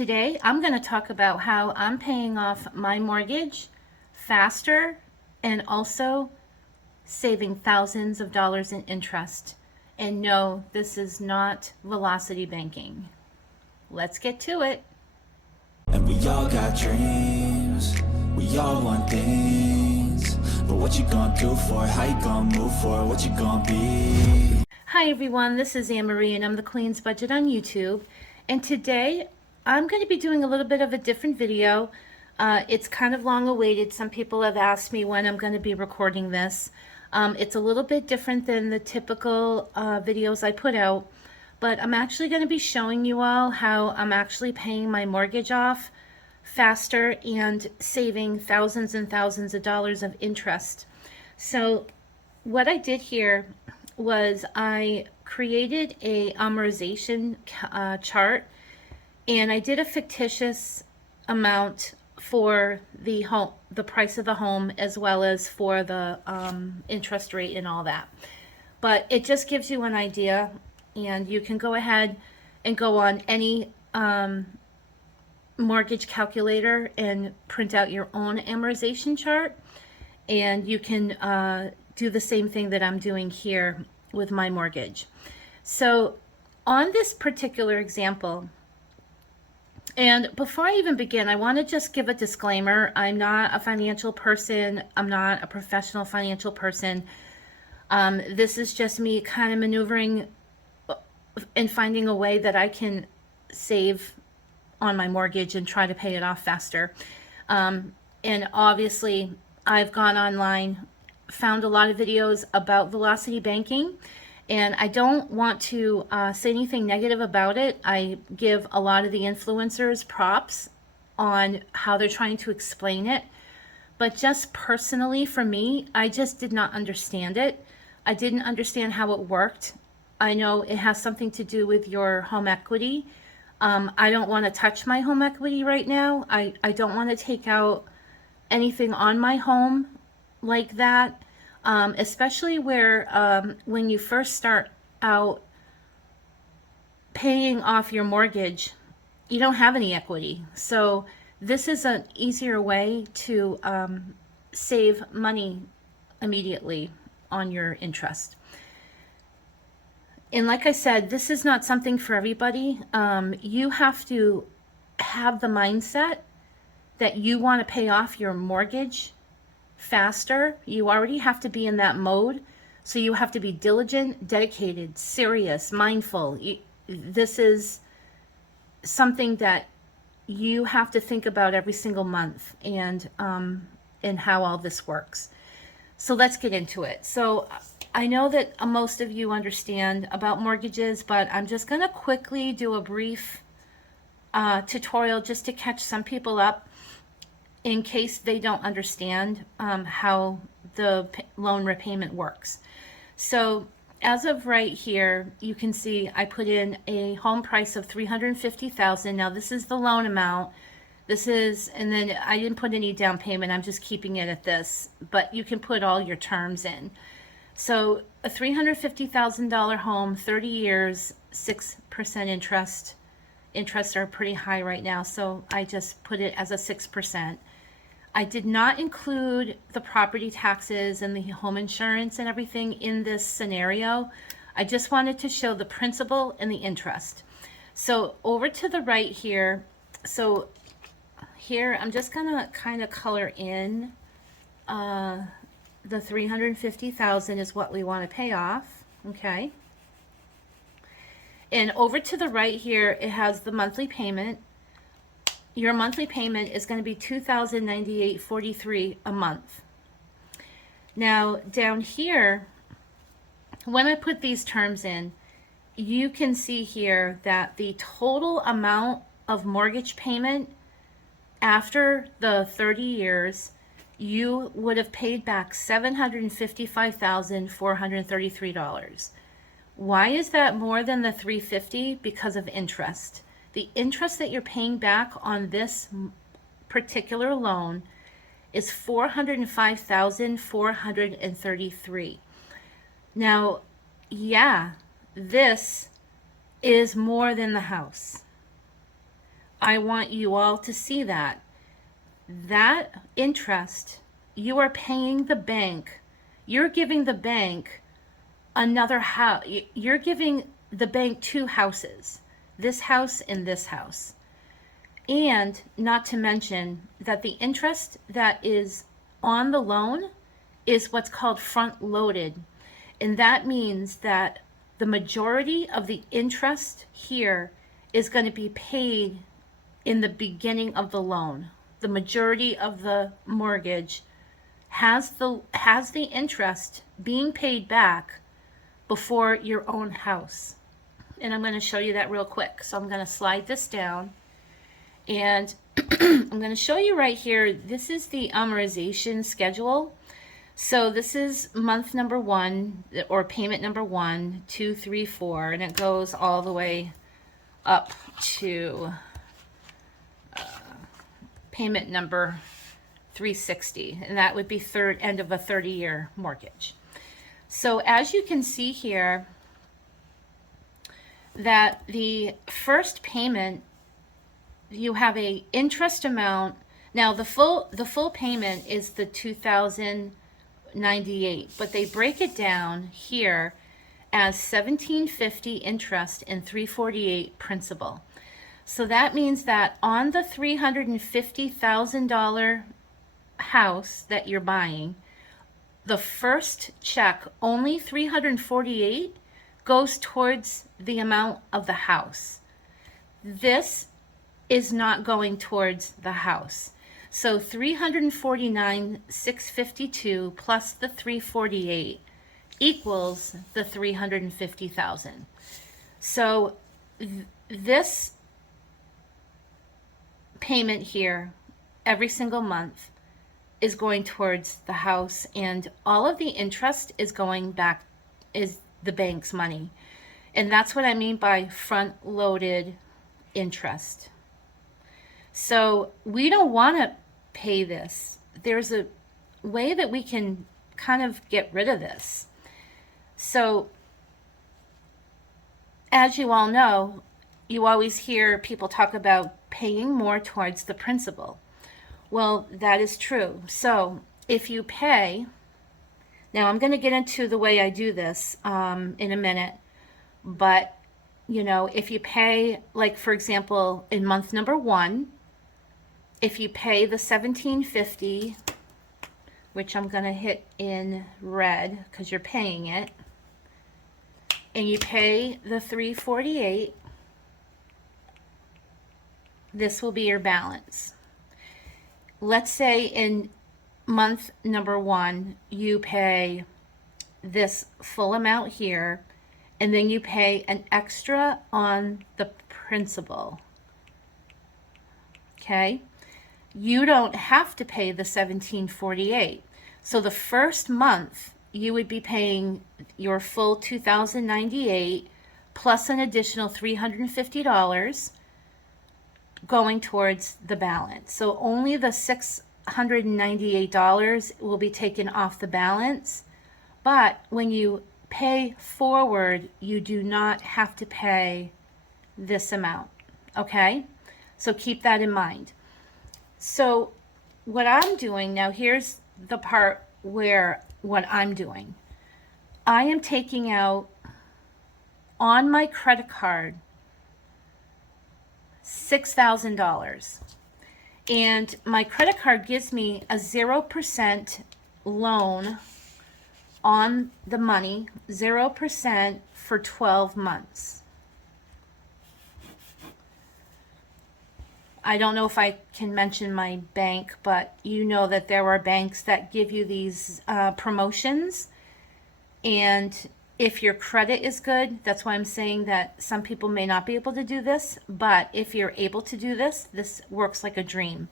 Today I'm going to talk about how I'm paying off my mortgage faster and also saving thousands of dollars in interest. And no, this is not velocity banking. Let's get to it. And we all got dreams, we all want things. But what you gonna do for it? How you gonna move for it? What you gonna be? Hi everyone, this is Anne Marie and I'm the Queen's Budget on YouTube. And today I'm going to be doing a little bit of a different video. It's kind of long awaited. Some people have asked me when I'm going to be recording this. It's a little bit different than the typical videos I put out, but I'm actually going to be showing you all how I'm actually paying my mortgage off faster and saving thousands and thousands of dollars of interest. So what I did here was I created a amortization chart, and I did a fictitious amount for the home, the price of the home, as well as for the interest rate and all that. But it just gives you an idea, and you can go ahead and go on any mortgage calculator and print out your own amortization chart, and you can do the same thing that I'm doing here with my mortgage. So on this particular example, and before I even begin, I want to just give a disclaimer. I'm not a financial person. I'm not a professional financial person. This is just me kind of maneuvering and finding a way that I can save on my mortgage and try to pay it off faster. And obviously, I've gone online, found a lot of videos about velocity banking, and I don't want to say anything negative about it. I give a lot of the influencers props on how they're trying to explain it. But just personally for me, I just did not understand it. I didn't understand how it worked. I know it has something to do with your home equity. I don't want to touch my home equity right now. I don't want to take out anything on my home like that. Especially where when you first start out paying off your mortgage, you don't have any equity. So this is an easier way to save money immediately on your interest. And like I said, this is not something for everybody. You have to have the mindset that you want to pay off your mortgage faster. You already have to be in that mode. So you have to be diligent, dedicated, serious, mindful. This is something that you have to think about every single month, and how all this works. So let's get into it. So I know that most of you understand about mortgages, but I'm just going to quickly do a brief tutorial just to catch some people up in case they don't understand how the loan repayment works. So as of right here, you can see I put in a home price of $350,000. Now this is the loan amount. This is, and then I didn't put any down payment. I'm just keeping it at this, but you can put all your terms in. So a $350,000 home, 30 years, 6% interest. Interests are pretty high right now, so I just put it as a 6%. I did not include the property taxes and the home insurance and everything in this scenario. I just wanted to show the principal and the interest. So over to the right here, so here I'm just gonna kind of color in the 350,000 is what we want to pay off, okay? And over to the right here, it has the monthly payment. Your monthly payment is going to be $2,098.43 a month. Now down here, when I put these terms in, you can see here that the total amount of mortgage payment after the 30 years, you would have paid back $755,433. Why is that more than the 350? Because of interest. The interest that you're paying back on this particular loan is $405,433. Now, yeah, this is more than the house. I want you all to see that. That interest, you are paying the bank. You're giving the bank another house. You're giving the bank two houses, this house and this house. And not to mention that the interest that is on the loan is what's called front loaded. And that means that the majority of the interest here is going to be paid in the beginning of the loan. The majority of the mortgage has the interest being paid back before your own house. And I'm going to show you that real quick. So I'm going to slide this down, and I'm going to show you right here. This is the amortization schedule. So this is month number 1, or payment number 1, 2, 3, 4, and it goes all the way up to payment number 360, and that would be end of a 30-year mortgage. So as you can see here, that the first payment, you have a interest amount. Now the full payment is the $2,098, but they break it down here as $1,750 interest and $348 principal. So that means that on the $350,000 house that you're buying, the first check, only $348 goes towards the amount of the house. This is not going towards the house. So $349,652 plus the $348 equals the $350,000. So this payment here every single month is going towards the house, and all of the interest is going back, is the bank's money. And that's what I mean by front loaded interest. So we don't want to pay this. There's a way that we can kind of get rid of this. So as you all know, you always hear people talk about paying more towards the principal. Well, that is true. So if you pay, now I'm going to get into the way I do this in a minute, but you know, if you pay, like for example, in month number 1, if you pay the $1,750, which I'm going to hit in red because you're paying it, and you pay the $348, this will be your balance. Let's say in month number 1, you pay this full amount here, and then you pay an extra on the principal. Okay? You don't have to pay the $1,748. So the first month, you would be paying your full $2,098 plus an additional $350 going towards the balance. So only the $698 will be taken off the balance. But when you pay forward, you do not have to pay this amount. Okay? So keep that in mind. So what I'm doing now, here's the part where what I'm doing. I am taking out on my credit card $6,000, and my credit card gives me a 0% loan on the money, 0% for 12 months. I don't know if I can mention my bank, but you know that there are banks that give you these promotions, and if your credit is good, that's why I'm saying that some people may not be able to do this, but if you're able to do this, this works like a dream.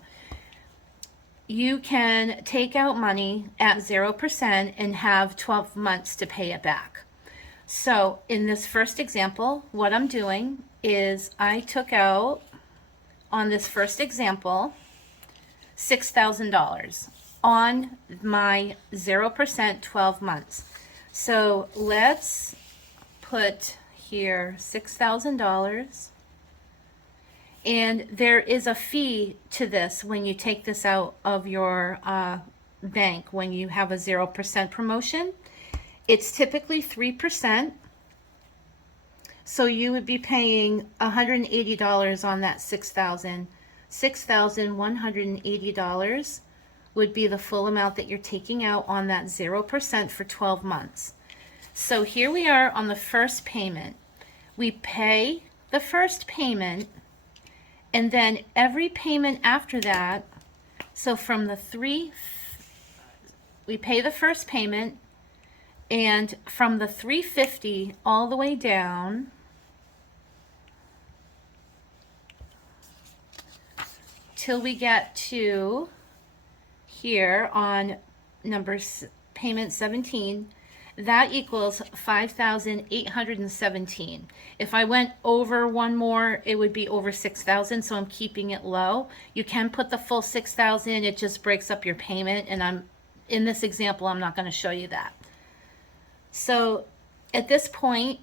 You can take out money at 0% and have 12 months to pay it back. So in this first example, what I'm doing is I took out, on this first example, $6,000 on my 0% 12 months. So let's put here $6,000, And there is a fee to this when you take this out of your bank, when you have a 0% promotion. It's typically 3%. So you would be paying $180 on that $6,000. $6,180 would be the full amount that you're taking out on that 0% for 12 months. So here we are on the first payment. We pay the first payment, and then every payment after that, so from the we pay the first payment, and from the $350 all the way down till we get to here on payment 17, that equals $5,817. If I went over one more, it would be over $6,000, so I'm keeping it low. You can put the full $6,000, it just breaks up your payment, and in this example, I'm not going to show you that. So at this point,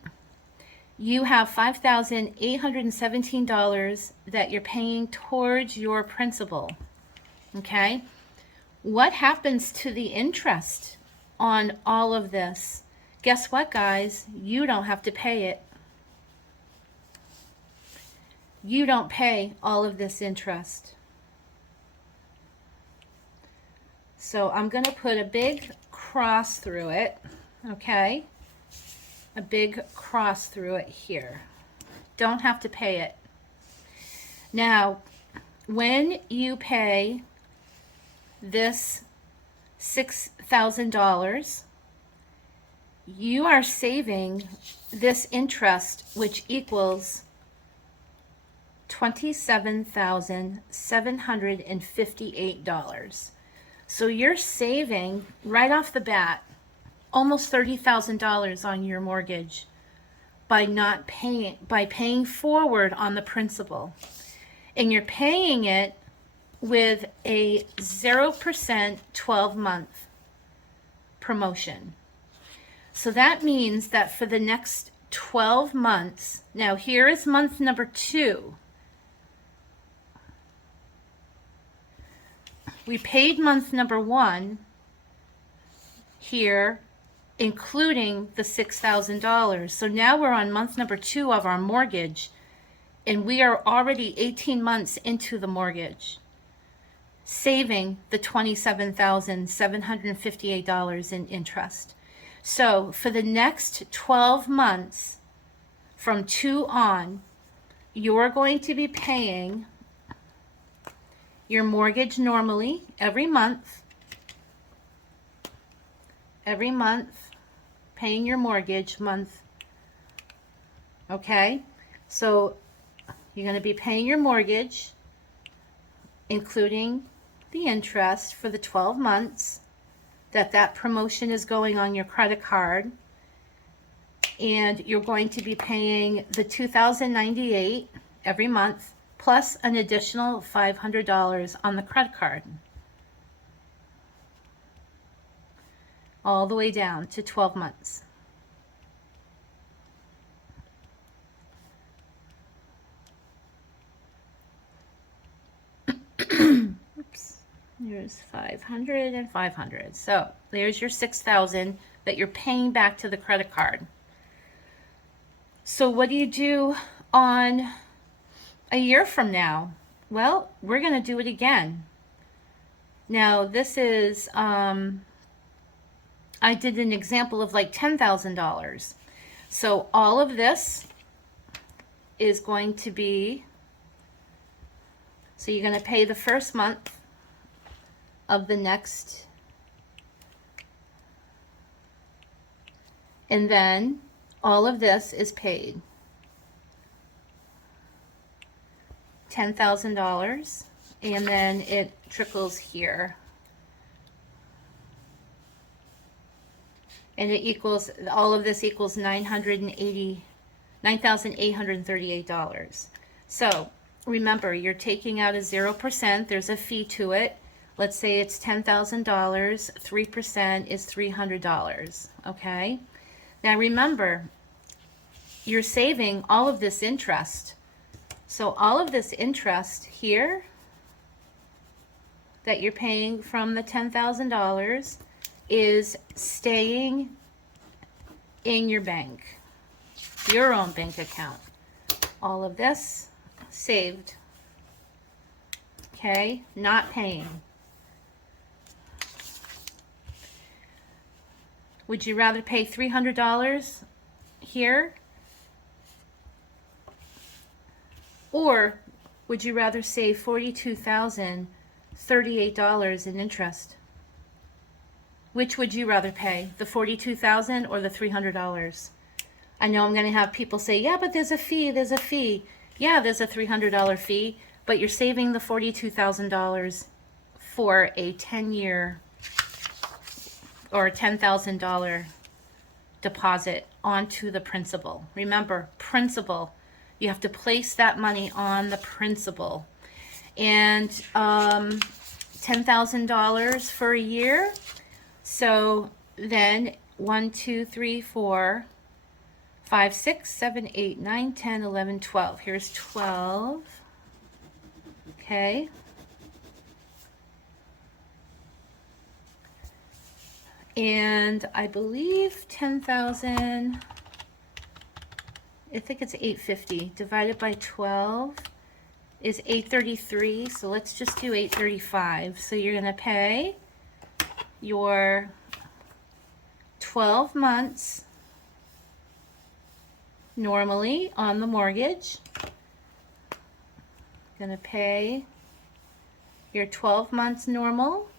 you have $5,817 that you're paying towards your principal, okay? What happens to the interest on all of this? Guess what, guys? You don't have to pay it. You don't pay all of this interest. So I'm going to put a big cross through it, okay? A big cross through it here. Don't have to pay it. Now, when you pay this $6,000, you are saving this interest, which equals $27,758. So you're saving right off the bat almost $30,000 on your mortgage by paying forward on the principal. And you're paying it with a 0% 12-month promotion. So that means that for the next 12 months, now here is month number 2. We paid month number 1 here, including the $6,000. So now we're on month number 2 of our mortgage, and we are already 18 months into the mortgage, saving the $27,758 in interest. So for the next 12 months, from 2 on, you're going to be paying your mortgage normally every month, paying your mortgage month, okay? So you're going to be paying your mortgage, including the interest, for the 12 months that promotion is going on your credit card, and you're going to be paying the $2,098 every month, plus an additional $500 on the credit card, all the way down to 12 months. Oops. Here's 500 and 500. So there's your 6,000 that you're paying back to the credit card. So what do you do on a year from now? Well, we're going to do it again. Now this is, I did an example of like $10,000. So all of this is going to be, so you're going to pay the first month of the next, and then all of this is paid. $10,000, and then it trickles here. And it equals, all of this equals $9,838. So remember, you're taking out a 0%, there's a fee to it. Let's say it's $10,000, 3% is $300, okay? Now remember, you're saving all of this interest So all of this interest here that you're paying from the $10,000 is staying in your bank, your own bank account. All of this saved, okay, not paying. Would you rather pay $300 here? Or would you rather save $42,038 in interest? Which would you rather pay, the $42,000 or the $300? I know I'm going to have people say, yeah, but there's a fee, there's a fee. Yeah, there's a $300 fee, but you're saving the $42,000 for a 10-year or a $10,000 deposit onto the principal. Remember, principal. You have to place that money on the principal. And $10,000 for a year. So then 1, 2, 3, 4, 5, 6, 7, 8, 9, 10, 11, 12. Here's 12. Okay. And I believe 10,000, I think it's 850 divided by 12 is 833. So let's just do 835. So you're going to pay your 12 months normally on the mortgage. Going to pay your 12 months normal,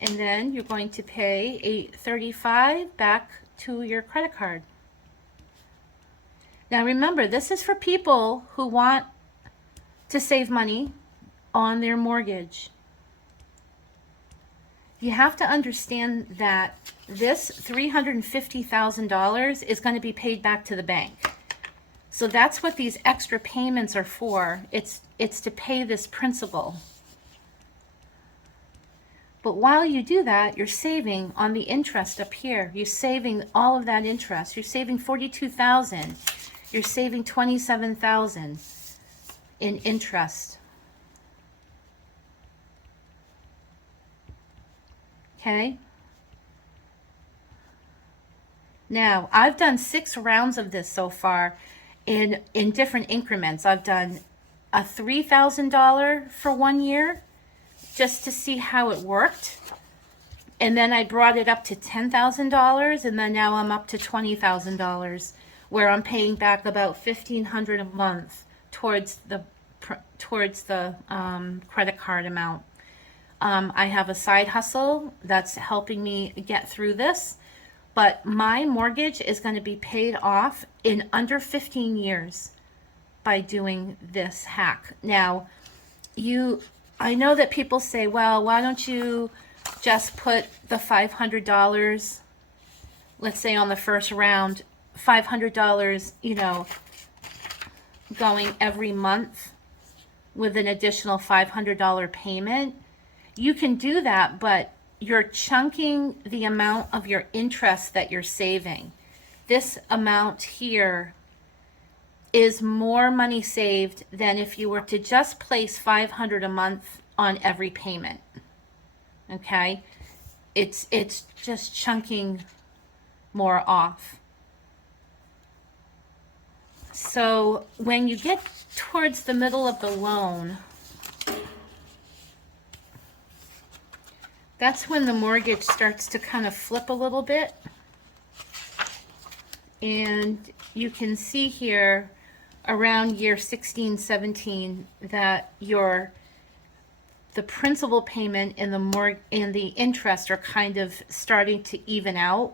and then you're going to pay $835 back to your credit card. Now remember, this is for people who want to save money on their mortgage. You have to understand that this $350,000 is going to be paid back to the bank. So that's what these extra payments are for. It's to pay this principal. But while you do that, you're saving on the interest up here. You're saving all of that interest. You're saving $42,000. You're saving $27,000 in interest. Okay? Now, I've done 6 rounds of this so far in different increments. I've done a $3,000 for 1 year just to see how it worked. And then I brought it up to $10,000, and then now I'm up to $20,000, where I'm paying back about $1,500 a month towards the credit card amount. I have a side hustle that's helping me get through this, but my mortgage is going to be paid off in under 15 years by doing this hack. Now, I know that people say, well, why don't you just put the $500, let's say on the first round, $500, going every month with an additional $500 payment. You can do that, but you're chunking the amount of your interest that you're saving. This amount here is more money saved than if you were to just place $500 a month on every payment. Okay? It's just chunking more off. So when you get towards the middle of the loan, that's when the mortgage starts to kind of flip a little bit. And you can see here around year 16, 17 that the principal payment and the interest are kind of starting to even out.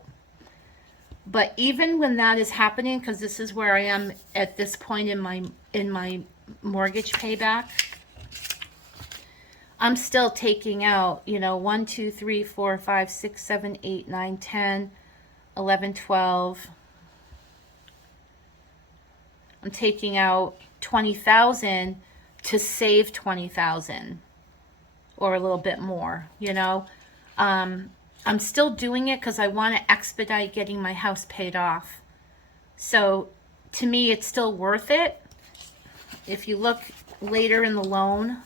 But even when that is happening, because this is where I am at this point in my mortgage payback, I'm still taking out, 1, 2, 3, 4, 5, 6, 7, 8, 9, 10, 11, 12. I'm taking out $20,000 to save $20,000 or a little bit more, I'm still doing it because I want to expedite getting my house paid off. So to me, it's still worth it. if you look later in the loan,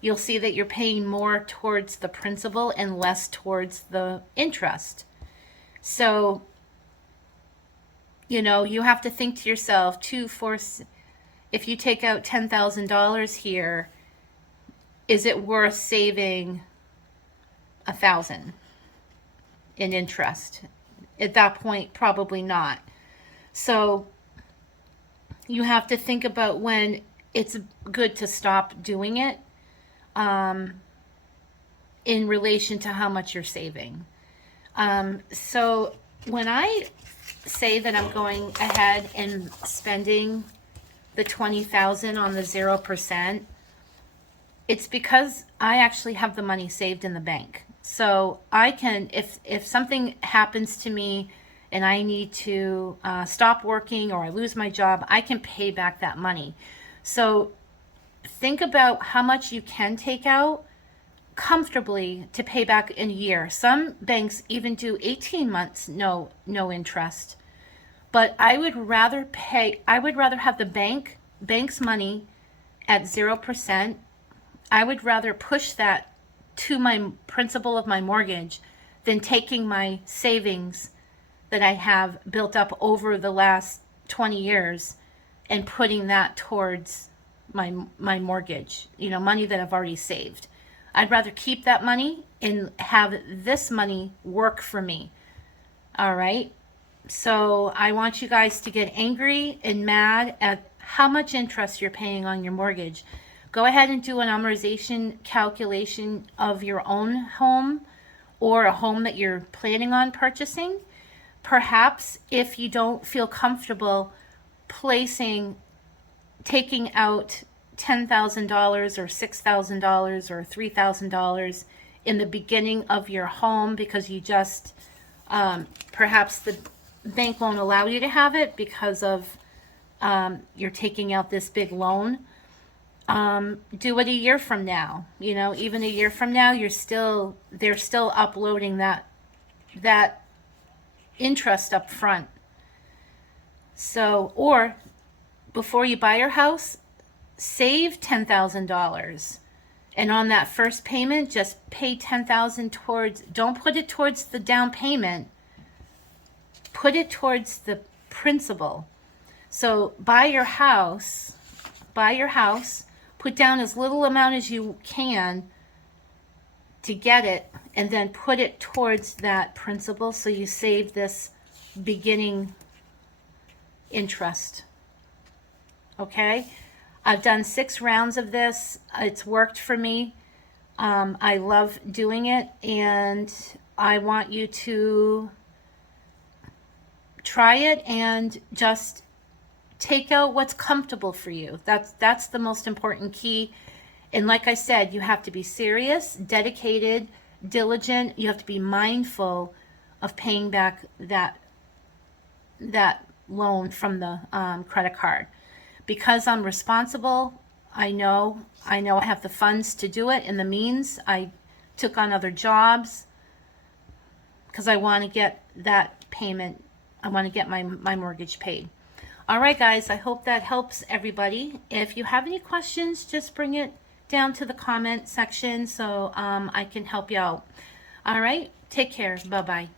you'll see that you're paying more towards the principal and less towards the interest. So, you know, you have to think to yourself, if you take out $10,000 here, is it worth saving $1,000 in interest? At that point, probably not. So you have to think about when it's good to stop doing it, in relation to how much you're saving. So when I say that I'm going ahead and spending the $20,000 on the 0%, it's because I actually have the money saved in the bank. So I can, if something happens to me and I need to stop working or I lose my job, I can pay back that money. So think about how much you can take out comfortably to pay back in a year. Some banks even do 18 months, no interest. But I would rather have the bank's money at 0%. I would rather push that to my principal of my mortgage than taking my savings that I have built up over the last 20 years and putting that towards my mortgage, you know, money that I've already saved. I'd rather keep that money and have this money work for me. All right. So I want you guys to get angry and mad at how much interest you're paying on your mortgage. Go ahead and do an amortization calculation of your own home or a home that you're planning on purchasing. Perhaps if you don't feel comfortable taking out $10,000 or $6,000 or $3,000 in the beginning of your home because you just, perhaps the bank won't allow you to have it because of you're taking out this big loan. Do it a year from now. You know, even a year from now, they're still uploading that interest up front. So, or before you buy your house, save $10,000, and on that first payment, just pay $10,000 towards. Don't put it towards the down payment. Put it towards the principal. So buy your house. Put down as little amount as you can to get it, and then put it towards that principal so you save this beginning interest. Okay? I've done 6 rounds of this. It's worked for me. I love doing it, and I want you to try it and just take out what's comfortable for you. That's the most important key. And like I said, you have to be serious, dedicated, diligent. You have to be mindful of paying back that loan from the credit card. Because I'm responsible, I know I have the funds to do it and the means. I took on other jobs because I want to get that payment. I want to get my mortgage paid. All right, guys, I hope that helps everybody. If you have any questions, just bring it down to the comment section so I can help you out. All right, take care. Bye-bye.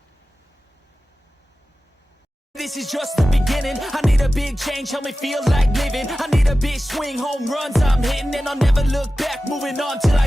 This is just the beginning. I need a big change, help me feel like living. I need a big swing, home runs I'm hitting, and I'll never look back, moving on till I